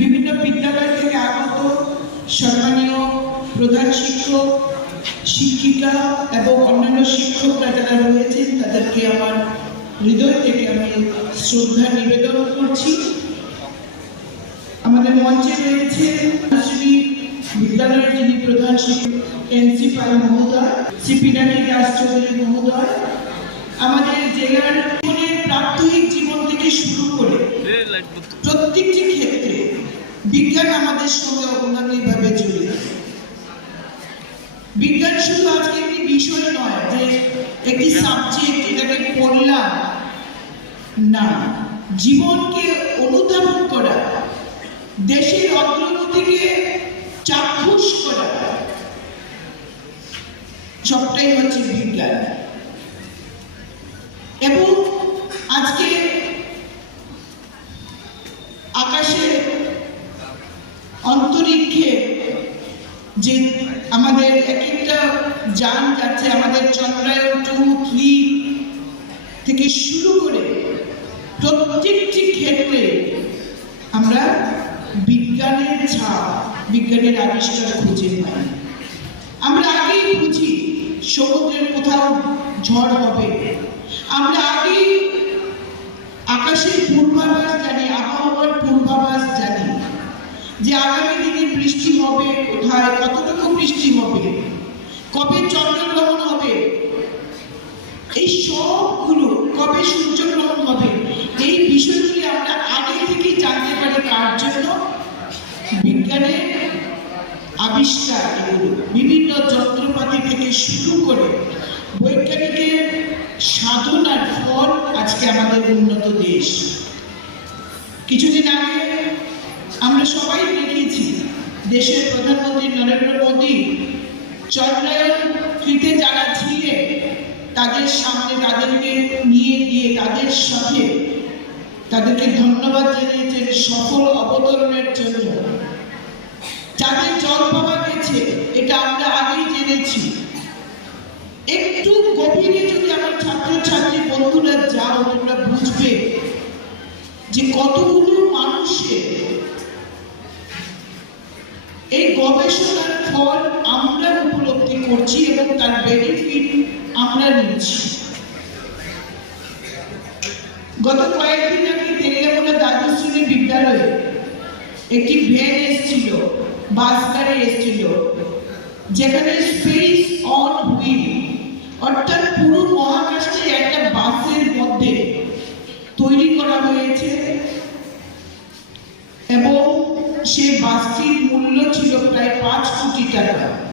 বিভিন্ন বিদ্যালয় থেকে আগত সম্মানীয় প্রধান শিক্ষক, শিক্ষিকা এবং অন্যান্য শিক্ষকরা যারা রয়েছেন তাদেরকে আমার হৃদয় থেকে আমি শ্রদ্ধা নিবেদন করছি। আমাদের মঞ্চে রয়েছে শ্রী বিদ্যালয়ের যিনি প্রধান শিক্ষক প্রিন্সিপাল মহোদয়, শ্রী পিনাকি দাস চৌধুরী মহোদয়, আমাদের জেলার প্রাত্যহিক জীবন থেকে শুরু করে প্রত্যেকটি ক্ষেত্রে বিজ্ঞান আমাদের সঙ্গে অঙ্গাঙ্গিভাবে জড়িত। বিজ্ঞান শুধু আজকে একটি বিষয় নয় যে একটি সাবজেক্ট, এটাকে পড়লাম না, জীবনকে অনুধাবন করা, দেশের অগ্রগতিকে চাক্ষুষ করা, সবটাই হচ্ছে বিজ্ঞান। এবং আজকে আকাশে অন্তরিক্ষে যে আমাদের এক একটা যান যাচ্ছে, আমাদের চন্দ্রায়ন 2, 3 থেকে শুরু করে প্রত্যেকটি ক্ষেত্রে আমরা বিজ্ঞানের ছাপ, বিজ্ঞানের আবিষ্কার খুঁজে পাই। আমরা আগেই বুঝি সমুদ্রের কোথাও ঝড় হবে, আমরা আগেই আকাশের পূর্বাভাস জানি, আবহাওয়ার পূর্বাভাস জানি যে আগামী দিনে বৃষ্টি হবে কোথায়, কতটুকু বৃষ্টি হবে, কবে চন্দ্রগ্রহণ হবে, এই সবগুলো, কবে সূর্যগ্রহণ হবে, এই বিষয়গুলি আমরা আগে থেকেই জানতে পারি। কার জন্য? বিজ্ঞানের আবিষ্কার, বিভিন্ন যন্ত্রপাতি থেকে শুরু করে বৈজ্ঞানিকের সাধনার ফল আজকে আমাদের উন্নত দেশ। কিছুদিন আগে আমরা সবাই দেখেছি দেশের প্রধানমন্ত্রী নরেন্দ্র মোদী চন্দ্রায়ন 3 যারা ছিলেন তাদের সামনে তাদেরকে নিয়ে গিয়ে তাদের সাথে তাদেরকে ধন্যবাদ জানিয়েছেন সফল অবতরণের জন্য। যাদের জল পাওয়া গেছে এটা আমরা আগেই জেনেছি। একটু গভীরে যদি আমার ছাত্রছাত্রী বন্ধুরা যাও, তোমরা বুঝবে যে কতগুলো মানুষের এই গবেষণার ফল আমরা উপলব্ধি করছি এবং তার বেনিফিট আমরা নিচ্ছি। গত কয়েকদিন আগে তেলিয়ামুড়া দ্বাদশ শ্রেণী বিদ্যালয়ে একটি ভ্যান এসেছিল, বাস গাড়ি এসেছিল, যেখানে স্পেস অন হুইল, অর্থাৎ পুরো মহাকাশটি একটা বাসের মধ্যে তৈরি করা হয়েছে এবং সেই বাসটির মূল্য ছিল প্রায় 5 কোটি টাকা।